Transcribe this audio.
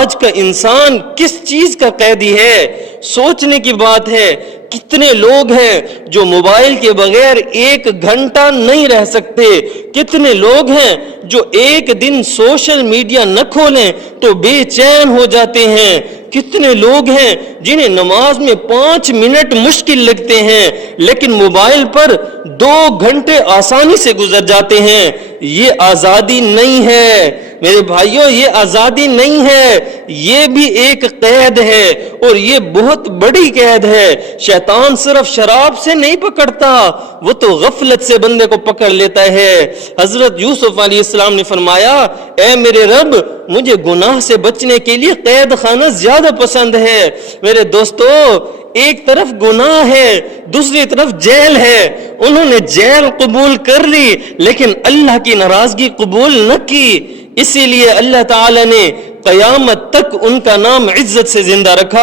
آج کا انسان کس چیز کا قیدی ہے؟ سوچنے کی بات ہے، کتنے لوگ ہیں جو موبائل کے بغیر 1 گھنٹہ نہیں رہ سکتے، کتنے لوگ ہیں جو ایک دن سوشل میڈیا نہ کھولیں تو بے چین ہو جاتے ہیں، کتنے لوگ ہیں جنہیں نماز میں 5 منٹ مشکل لگتے ہیں لیکن موبائل پر 2 گھنٹے آسانی سے گزر جاتے ہیں۔ یہ آزادی نہیں ہے میرے بھائیوں، یہ آزادی نہیں ہے، یہ بھی ایک قید ہے، اور یہ بہت بڑی قید ہے۔ شیطان صرف شراب سے نہیں پکڑتا، وہ تو غفلت سے بندے کو پکڑ لیتا ہے۔ حضرت یوسف علیہ السلام نے فرمایا، اے میرے رب، مجھے گناہ سے بچنے کے لیے قید خانہ زیادہ پسند ہے۔ میرے دوستو، ایک طرف گناہ ہے، دوسری طرف جیل ہے۔ انہوں نے جیل قبول کر لی لیکن اللہ کی ناراضگی قبول نہ کی، اسی لیے اللہ تعالی نے قیامت تک ان کا نام عزت سے زندہ رکھا۔